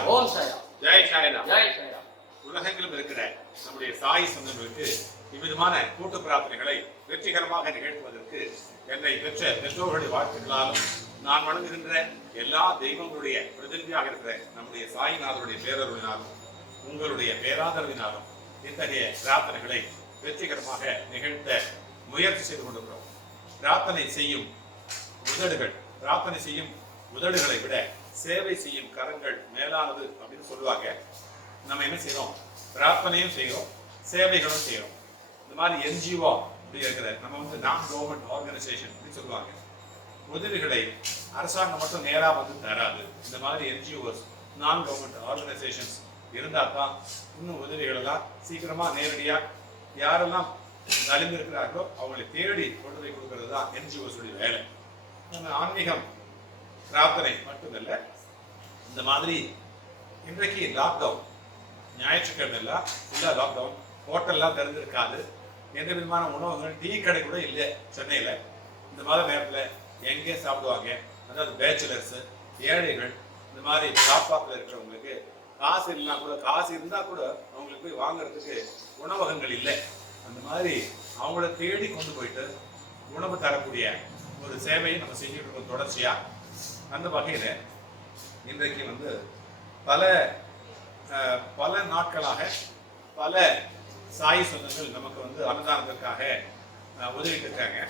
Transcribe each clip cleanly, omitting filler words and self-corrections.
சாய்ராம். ஓம் சாய்ராம். ஜெய் சாய்ராம். ஜெய் சாய்ராம். உலகெங்கிலும் இருக்கிற நம்முடைய சாய் சொந்தங்களுக்கு இவ்விதமான கூட்டு பிரார்த்தனைகளை வெற்றிகரமாக நிகழ்த்துவதற்கு என்னை பெற்ற பெற்றோர்களுடைய வாழ்த்துக்களாலும் நான் வணங்குகின்ற எல்லா தெய்வங்களுடைய பிரதிநிதியாக இருக்கிற நம்முடைய சாய்நாதருடைய பேரருளினாலும் உங்களுடைய பேராதரவினாலும் இத்தகைய பிரார்த்தனைகளை வெற்றிகரமாக நிகழ்த்த முயற்சி செய்து கொண்டிருக்கிறோம். பிரார்த்தனை செய்யும் உதடுகளை விட சேவை செய்யும் கரங்கள் மேலானது அப்படின்னு சொல்லுவாங்க. நம்ம என்ன செய்யறோம்? பிரார்த்தனையும் செய்கிறோம், சேவைகளும் செய்கிறோம். இந்த மாதிரி என்ஜிஓ அப்படி இருக்கிற நம்ம நான் கவர்மெண்ட் ஆர்கனைசேஷன் அப்படின்னு சொல்லுவாங்க. உதவிகளை அரசாங்கம் மட்டும் நேராக தராது. இந்த மாதிரி என்ஜிஓஸ் நான் கவர்மெண்ட் ஆர்கனைசேஷன்ஸ் இருந்தால் தான் இன்னும் உதவிகள் எல்லாம் சீக்கிரமா நேரடியா யாரெல்லாம் நலிந்திருக்கிறார்களோ அவங்களை தேடி கொண்டு போய் கொடுக்கறது தான் என்ஜிஓஸ் உடைய வேலை. நம்ம ஆன்மீகம் பிரார்த்தனை மட்டுமல்ல, இந்த மாதிரி இன்றைக்கு லாக்டவுன், ஞாயிற்றுக்கிழமை எல்லாம் ஃபுல்லாக லாக்டவுன், ஹோட்டல்லாம் திறந்திருக்காது, எந்த விதமான உணவுகள், டீ கடை கூட இல்லை சென்னையில். இந்த மாதிரி நேரத்தில் எங்கே சாப்பிடுவாங்க? அதாவது பேச்சுலர்ஸ், ஏழைகள், இந்த மாதிரி ஷாப்பாக்கில் இருக்கிறவங்களுக்கு காசு இல்லைனா கூட, காசு இருந்தால் கூட அவங்களுக்கு போய் வாங்குறதுக்கு உணவகங்கள் இல்லை. அந்த மாதிரி அவங்கள தேடி கொண்டு போயிட்டு உணவு தரக்கூடிய ஒரு சேவையை நம்ம செஞ்சுட்டு இருக்கோம் தொடர்ச்சியா. அந்த வகையில் இன்றைக்கு பல நாட்களாக பல சாய் சொந்தங்கள் நமக்கு அன்னதானத்திற்காக உதவிட்டு இருக்காங்க.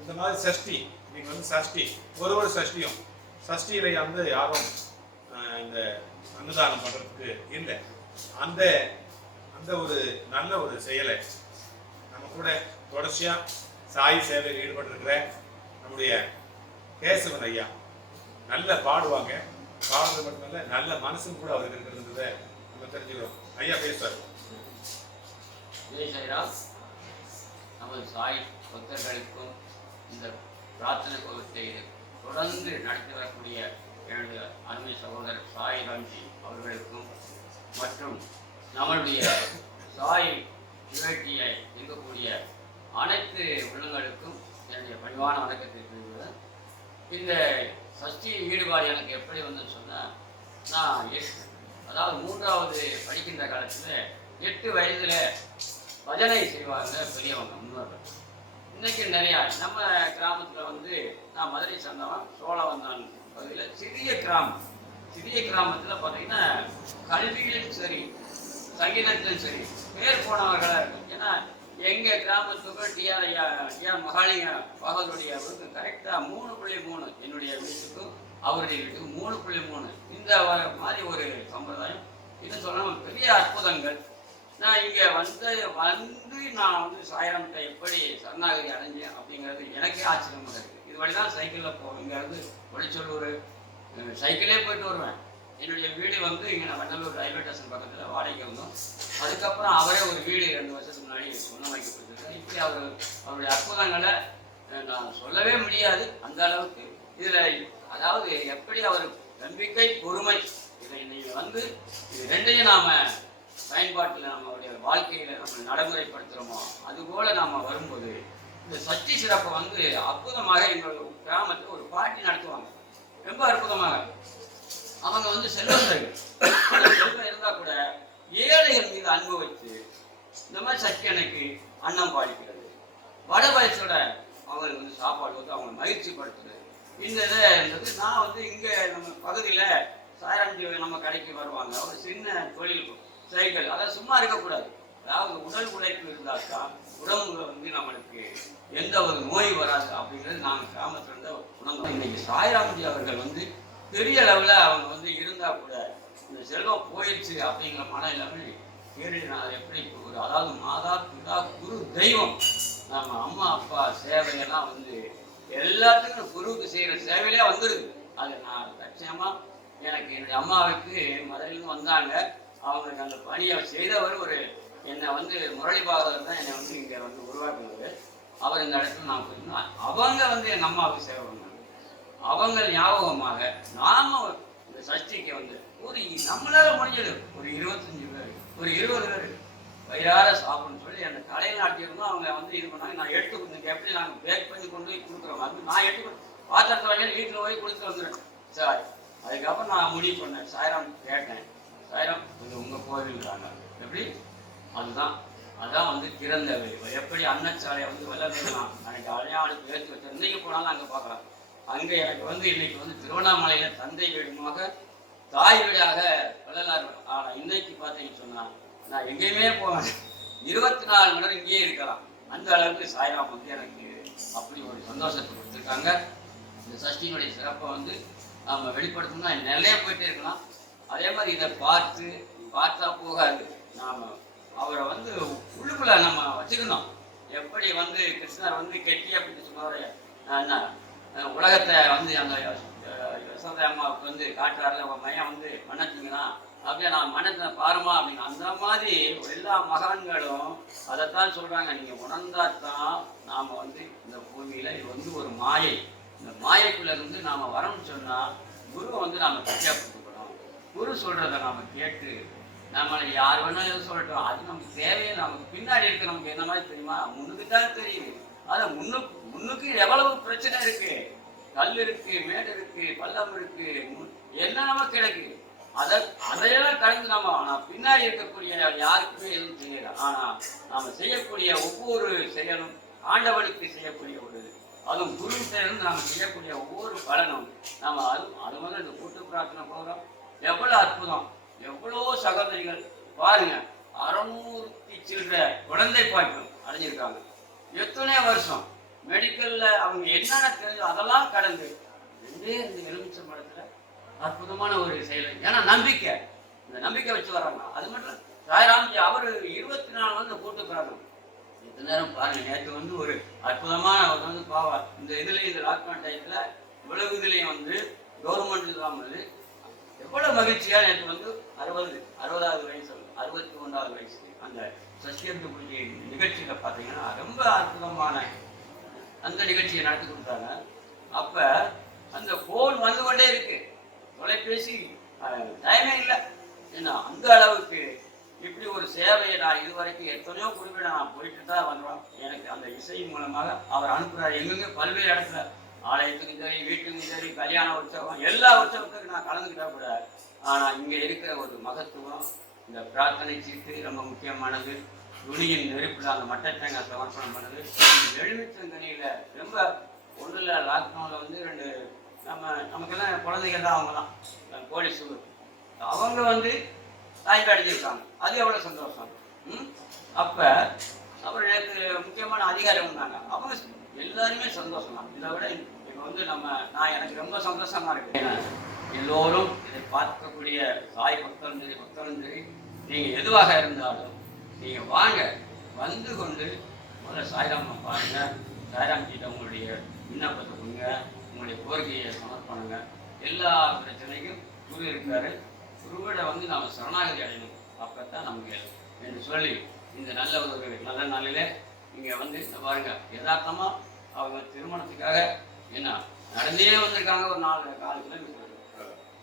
இந்த மாதிரி சஷ்டி, இன்னைக்கு சஷ்டி, ஒரு சஷ்டியும் சஷ்டியில யாரும் இந்த அன்னதானம் பண்றதுக்கு இல்லை. அந்த அந்த ஒரு நல்ல ஒரு செயலை நம்ம கூட தொடர்ச்சியா சாய் சேவையில் ஈடுபட்டிருக்கிற நம்முடைய கேசவன் ஐயா நல்ல பாடுவாங்க. பாடுறது மட்டுமல்ல, நல்ல மனசும் கூட அவருக்கு இருக்கிறத நம்ம தெரிஞ்சுக்கிறோம். ஐயா பேசுவார். ஜெய் சாய்ராம். நமது சாய் பக்தர்களுக்கும் இந்த பிரார்த்தனை கோலத்தை தொடர்ந்து நடத்தி வரக்கூடிய எனது அருமை சகோதரர் சாய் ராம்ஜி அவர்களுக்கும் மற்றும் நம்மளுடைய சாய் நிகழ்ச்சியை இயங்கக்கூடிய அனைத்து உள்ளங்களுக்கும் என்னுடைய பணிவான வணக்கத்தை தெரிவிக்கிறேன். இந்த சஷ்டி ஈடுபாடு எனக்கு எப்படி சொன்னால், நான் அதாவது 3வது படிக்கின்ற காலத்தில் 8 வயதில் பஜனை செய்வாங்க பெரியவங்க, முன்னோர்கள். இன்னைக்கு நிறையா நம்ம கிராமத்தில் நான் மதுரை சேர்ந்தவன், சோழவந்தான் பகுதியில் சிறிய கிராமத்தில் பார்த்தீங்கன்னா கல்வியிலும் சரி சங்கீதத்திலும் சரி பேர் போனவர்களாக இருக்கும். ஏன்னா எங்கள் கிராமத்துக்கு டிஆர் மகாலிங்க பகவதுடைய அவருக்கு கரெக்டாக 3.3, என்னுடைய வீட்டுக்கும் அவருடைய வீட்டுக்கும் 3.3 இந்த மாதிரி ஒரு சம்பிரதாயம். இது சொல்லணும் பெரிய அற்புதங்கள். நான் இங்கே நான் சாய்ராம்கிட்ட எப்படி சரணாகதி அடைஞ்சேன் அப்படிங்கிறது எனக்கே ஆச்சரியமாக இருக்குது. இது வழி தான் சைக்கிளில் போவேன். இங்கேருந்து ஒளிச்சொல்லூர் சைக்கிளே போயிட்டு வருவேன். என்னுடைய வீடு இங்கே நான் வண்டலூர் ரயில்வே ஸ்டேஷன் பக்கத்தில் வாடகைக்கு வந்தோம். அதுக்கப்புறம் அவரே ஒரு வீடு 2 வருஷத்துக்கு முன்னாடி சொன்ன வைக்கப்பட்டிருக்காரு. இப்படி அவருடைய அற்புதங்களை நான் சொல்லவே முடியாது அந்த அளவுக்கு. இதில் அதாவது எப்படி அவர் நம்பிக்கை, பொறுமை, இதை நீங்கள் இது ரெண்டையும் நாம் பயன்பாட்டில் நம்மளுடைய வாழ்க்கையில் நம்ம நடைமுறைப்படுத்துகிறோமோ அதுபோல் நாம் வரும்போது இந்த சஷ்டி சிறப்பை அற்புதமாக எங்களோட கிராமத்தில் ஒரு பாட்டி நடத்துவாங்க. ரொம்ப அற்புதமாக அவங்க செல்வந்தர்கள், செல்வம் இருந்தால் கூட ஏழைகள் மீது அன்பு வச்சு இந்த மாதிரி சஷ்டி அன்னைக்கு அன்னம் பாடிக்கிறது, வட வயசோட அவங்களுக்கு சாப்பாடு அவங்களை மகிழ்ச்சிப்படுத்துறது. இந்த இதை நான் இங்கே நம்ம பகுதியில் சாய்ராம்ஜி நம்ம கடைக்கு வருவாங்க. ஒரு சின்ன தொழில் சைக்கிள், அதாவது சும்மா இருக்கக்கூடாது. அதாவது உடல் உழைப்பு இருந்தாக்கா உடம்புல நம்மளுக்கு எந்த ஒரு நோய் வராது அப்படிங்கிறது நாங்கள் கிராமத்தில் இருந்த உணவு. இன்னைக்கு சாய்ராம்ஜி அவர்கள் பெரிய அளவில் அவங்க இருந்தால் கூட இந்த செல்வம் போயிடுச்சு அப்படிங்கிற மன எல்லாமே நான் எப்படி அதாவது மாதா பிதா குரு தெய்வம், நம்ம அம்மா அப்பா சேவையெல்லாம் எல்லாத்துக்கும் குருவுக்கு செய்கிற சேவையிலே வந்துடுது. அது நான் லட்சியமாக எனக்கு என்னுடைய அம்மாவுக்கு மதுரையிலும் வந்தாங்க. அவங்களுக்கு அந்த பணியை செய்தவர் என்னை முரளி பாகவதர் தான் என்னை இங்கே உருவாக்குனது. அவர் இந்த இடத்துல நான் போயிருந்தோம். அவங்க என் அம்மாவுக்கு சேவை பண்ணாங்க. அவங்க ஞாபகமாக நாம இந்த சஷ்டிக்கு ஒரு நம்மளால முடிஞ்சது ஒரு 25 பேர், ஒரு 20 பேர் வயிறார சாப்பிடணும்னு சொல்லி அந்த கடை நாட்டியிருந்தோம். அவங்க இது பண்ணாங்க. நான் எடுத்து கொடுத்து எப்படி நாங்கள் பேக் பண்ணி கொண்டு போய் கொடுக்குறோம். நான் எடுத்து பாத்திரத்தை வாங்கி வீட்டில் போய் கொடுத்துட்டு வந்துடுறேன். சார் அதுக்கப்புறம் நான் முடிவு பண்ணேன், சாய்ராம் கேட்டேன், சாய்ராம் இது உங்கள் கோவில்றாங்க. எப்படி? அதுதான் வந்து திறந்த வெளி. எப்படி அன்னச்சாலையை வந்து வெள்ளலாம் அன்னைக்கு அடையாளத்துக்கு ஏற்றி வச்சு இன்னைக்கு போனாலும் அங்கே பார்க்கலாம். அங்கே எனக்கு வந்து இன்னைக்கு வந்து திருவண்ணாமலையில் தந்தை வீடுமாக தாய் வீடாக வள்ளலார். ஆனால் இன்னைக்கு பார்த்தீங்கன்னு சொன்னால் நான் எங்கேயுமே போவேன், 24 மணி நேரம் இங்கேயே இருக்கலாம். அந்த அளவுக்கு சாய்ராம் வந்து எனக்கு அப்படி ஒரு சந்தோஷத்தை கொடுத்துருக்காங்க. இந்த சஷ்டியினுடைய சிறப்பை வந்து நம்ம வெளிப்படுத்தணும்னா நிறைய போயிட்டே இருக்கலாம். அதே மாதிரி இதை பார்த்தா போகாது, நாம் அவரை வந்து உள்ளுக்குள்ள நம்ம வச்சுக்கணும். எப்படி வந்து கிருஷ்ணர் வந்து கெட்டி அப்படின்னு சொன்னவரை என்ன உலகத்தை வந்து அந்த யசோதை அம்மாவுக்கு வந்து காட்டுறாருல, உங்க மையம் வந்து மன்னச்சிங்கன்னா அப்படியே நான் மனத்தை பாருமா அப்படின்னு. அந்த மாதிரி எல்லா மகான்களும் அதைத்தான் சொல்றாங்க. நீங்க உணர்ந்தாத்தான் நாம வந்து இந்த பூமியில இது வந்து ஒரு மாயை, இந்த மாயைக்குள்ள இருந்து நாம வரணும்னு சொன்னா குரு வந்து நாம கட்டியா கொடுக்கணும். குரு சொல்றதை நாம கேட்டு நம்மளை யார் வேணாலும் எது சொல்லட்டும், அது நமக்கு தேவையே. நமக்கு பின்னாடி இருக்கு, நமக்கு என்ன மாதிரி தெரியுமா? முன்னுக்கு தான் தெரியுது. அது முன்னுக்கு எவ்வளவு பிரச்சனை இருக்கு, கல் இருக்கு, மேடு இருக்கு, பள்ளம் இருக்கு, எல்லாம் நமக்கு கிடக்கு. அதையெல்லாம் கடந்து நாம பின்னாடி இருக்கக்கூடிய யாருக்குமே எதுவும் தெரியல. ஆனா நாம செய்யக்கூடிய ஒவ்வொரு செயலும் ஆண்டவனுக்கு செய்யக்கூடிய ஒரு, அதுவும் குருவிலிருந்து நாம செய்யக்கூடிய ஒவ்வொரு பலனும் நாம அது வந்து இந்த கூட்டு பிரார்த்தனை ப்ரோக்ராம் எவ்வளவு அற்புதம். எவ்வளோ சகோதரிகள் பாருங்க, 600 சில்ற குழந்தை பாக்கியம் அடைஞ்சிருக்காங்க. எத்தனை வருஷம் மெடிக்கல்ல அவங்க என்னென்ன தெரிஞ்சோ அதெல்லாம் கடந்து இந்த எலுமிச்சை மடத்துல அற்புதமான ஒரு செயல். ஏன்னா நம்பிக்கை, இந்த நம்பிக்கை வச்சு வர்றாங்க. அது மட்டும் சாய்ராம்ஜி அவர் 24 வந்து கூட்டு பிரார்த்தனை எத்தனை நேரம் பாருங்க. நேற்று வந்து ஒரு அற்புதமான அவர் வந்து பாவா இந்த இதுலேயும் இந்த லாக்டவுன் டயத்துல இவ்வளவு இதுலேயும் வந்து கவர்மெண்ட் தான் வந்து எவ்வளவு மகிழ்ச்சியா. நேற்று வந்து 60வது வயசு 61வது வயசு அந்த சஷ்டியந்து பூஜை நிகழ்ச்சியில பார்த்தீங்கன்னா ரொம்ப அற்புதமான அந்த நிகழ்ச்சியை நடத்தி கொடுத்தாங்க. அப்ப அந்த போன் வந்து கொண்டே இருக்கு, தொலைபேசி டைமே இல்லை. ஏன்னா அந்த அளவுக்கு இப்படி ஒரு சேவையை நான் இதுவரைக்கும் எத்தனையோ குறிப்பிட நான் போயிட்டு தான் வந்துடுறோம். எனக்கு அந்த இசை மூலமாக அவர் அனுப்புகிறார். எங்கெங்க பல்வேறு இடத்துல ஆலயத்துக்கும் சரி, வீட்டுக்கும் சரி, கல்யாண உற்சவம் எல்லா உற்சவத்துக்கும் நான் கலந்துக்கிட்டா கூட. ஆனால் இங்கே இருக்கிற ஒரு மகத்துவம், இந்த பிரார்த்தனை சீட்டு ரொம்ப முக்கியமானது. துணியின் நெருப்பில் அந்த மட்டை தேங்காய் சமர்ப்பணம் பண்ணது, எலுமிச்சங்கனியில் ரொம்ப ஒன்றும் இல்லை. லாக்டவுனில் வந்து 2 நமக்கெல்லாம் குழந்தைகள் தான், அவங்கலாம் போலீஸு அவங்க வந்து தாய்க்கு அடிச்சிருக்காங்க. அது எவ்வளோ சந்தோஷம். அப்போ அப்புறம் நேற்று முக்கியமான அதிகாரி வந்தாங்க, அவங்க எல்லாருமே சந்தோஷம் தான். இதை விட இப்போ வந்து நான் எனக்கு ரொம்ப சந்தோஷமா இருக்கு. எல்லோரும் இதை பார்க்கக்கூடிய சாய் பக்தரும் சரி, நீங்கள் எதுவாக இருந்தாலும் நீங்கள் வாங்க, வந்து கொண்டு முதல்ல சாய்ராம பாருங்க, சாய்ராம் கிட்ட உங்களுடைய விண்ணப்பத்தை கொடுங்க, உங்களுடைய கோரிக்கையை சமர்ப்பணுங்க. எல்லா பிரச்சனைக்கும் குரு இருக்காரு. குருவிட வந்து நாம் சரணாகதி அடையணும், அப்பத்தான் நமக்கு என்று சொல்லி இந்த நல்ல ஒரு நல்ல நாளிலே இங்கே வந்து பாருங்க, யதார்த்தமாக அவங்க திருமணத்துக்காக என்ன நடந்தே வந்திருக்காங்க. ஒரு 4 கிலோமீட்டர்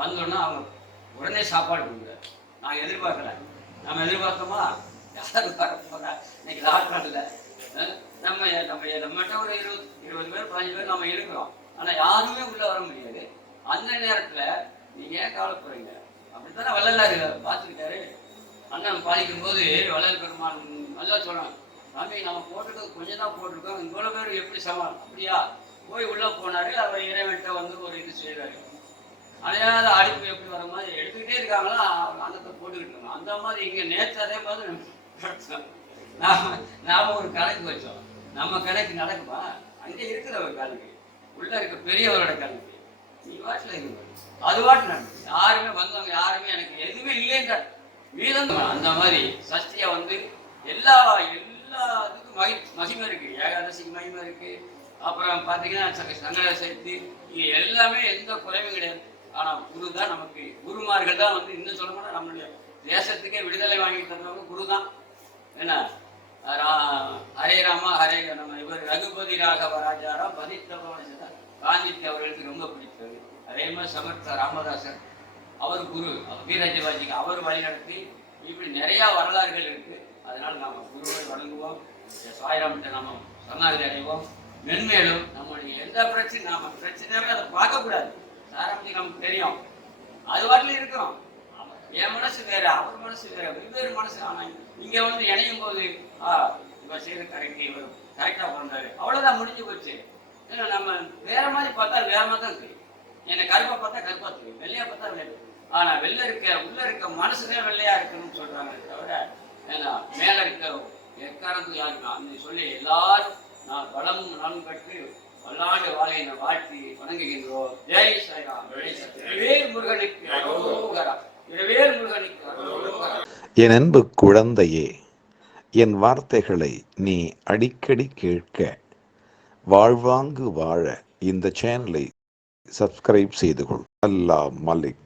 வந்தோன்னா அவங்க உடனே சாப்பாடு கொடுங்க. நாங்கள் எதிர்பார்க்கல, நம்ம எதிர்பார்த்தோமா யாரும் பார்க்க இன்னைக்கு லாக்டவுனில் நம்மகிட்ட ஒரு 20 பேர் 15 பேர் நம்ம இருக்கிறோம். ஆனால் யாருமே உள்ளே வர முடியாது. அந்த நேரத்தில் நீங்கள் ஏன் கவலைப்படுறீங்க? அப்படித்தானே வள்ளலார் பார்த்துக்கிட்டாரு. அண்ணன் பாதிக்கும் போது வள்ளல் பெருமான் நல்லா சொல்கிறாங்க, சாமி நம்ம போட்டிருக்கோம் கொஞ்சம் தான் போட்டிருக்கோம், இவ்வளோ பேர் எப்படி சமாளம்? அப்படியா? போய் உள்ளே போனாரு. அவர் இறைவன்கிட்ட வந்து ஒரு இது செய்வார். அணையாத அடிப்பு எப்படி வர மாதிரி எடுத்துக்கிட்டே இருக்காங்களா, அவங்க அன்னத்தை போட்டுக்கிட்டு இருக்காங்க. அந்த மாதிரி இங்கே நேற்று அதே மாதிரி நாம ஒரு கணக்கு வச்சோம். நம்ம கணக்கு நடக்குமா? அங்கே இருக்கிற ஒரு கணக்கு, உள்ள இருக்க பெரியவரோட கணக்கு. நீ வாட்டில் இருக்கு, அது வாட்டு நடக்குது. யாருமே வந்தவங்க யாருமே எனக்கு எதுவுமே இல்லைன்ற மீதம். அந்த மாதிரி சஷ்டியை வந்து எல்லா இதுக்கும் மகிமை இருக்கு. ஏகாதசிக்கு மகிமை இருக்கு. அப்புறம் பார்த்தீங்கன்னா சங்கட சக்தி, இது எல்லாமே எந்த குறைவும் கிடையாது. ஆனால் குரு தான் நமக்கு, குருமார்கள் தான் வந்து இன்னும் சொல்ல போனால் நம்மளுடைய தேசத்துக்கே விடுதலை வாங்கிட்டு தந்தவங்க குரு தான். என்ன ஹரே ராமா ஹரே நம்ம இவர் ரகுபதி ராகவ ராஜாராம் பதித்தபவன் காந்திக்கு அவர்களுக்கு ரொம்ப பிடித்தது. அதே மாதிரி சமர்த்த ராமதாசர் அவர் குரு, வீரஜவாஜிக்கு அவர் வழிநடத்தி இப்படி நிறையா வரலாறுகள் இருக்கு. அதனால நாம குருவை வணங்குவோம், சாய்ராம்கிட்ட நம்ம சரணாகதி அடைவோம். மென்மேலும் நம்முடைய எந்த பிரச்சனை நாம பிரச்சனையாவே அதை பார்க்கக்கூடாது. சாராம்ஜி நமக்கு தெரியும், அது வாட்டில் இருக்கிறோம். என் மனசு வேற, அவர் மனசு வேற, வெவ்வேறு மனசு. ஆனால் இங்கே வந்து இணையும் போது இவர் செய்து கரெக்ட், இவர் கரெக்டாக பண்ணாரு, அவ்வளோதான், முடிஞ்சு போச்சு. ஏன்னா நம்ம வேற மாதிரி பார்த்தா வேற மாதிரி தான் தெரியும். என்னை கருப்பா பார்த்தா கருப்பா தெரியும், வெள்ளையா பார்த்தா வெள்ளை. ஆனால் உள்ள இருக்க மனசுதான் வெள்ளையா இருக்கணும்னு சொல்றாங்க தவிர, ஏன்னா மேல இருக்க எக்காரத்துக்கு யாருன்னா அந்த சொல்லி எல்லாரும் நான் வளமும் நலம் பெற்று பல்லாண்டு வாழை என வாழ்த்தி வணங்குகின்றோம். ஜெய் சாய்ராம். வேல் முருகனுக்கு அரோகரா. வேல் முருகனுக்கு அரோகரா. என் அன்பு குழந்தையே, என் வார்த்தைகளை நீ அடிக்கடி கேட்க, வாழ்வாங்கு வாழ இந்த சேனலை சப்ஸ்கிரைப் செய்து கொள். அல்லாஹ் மலிக்.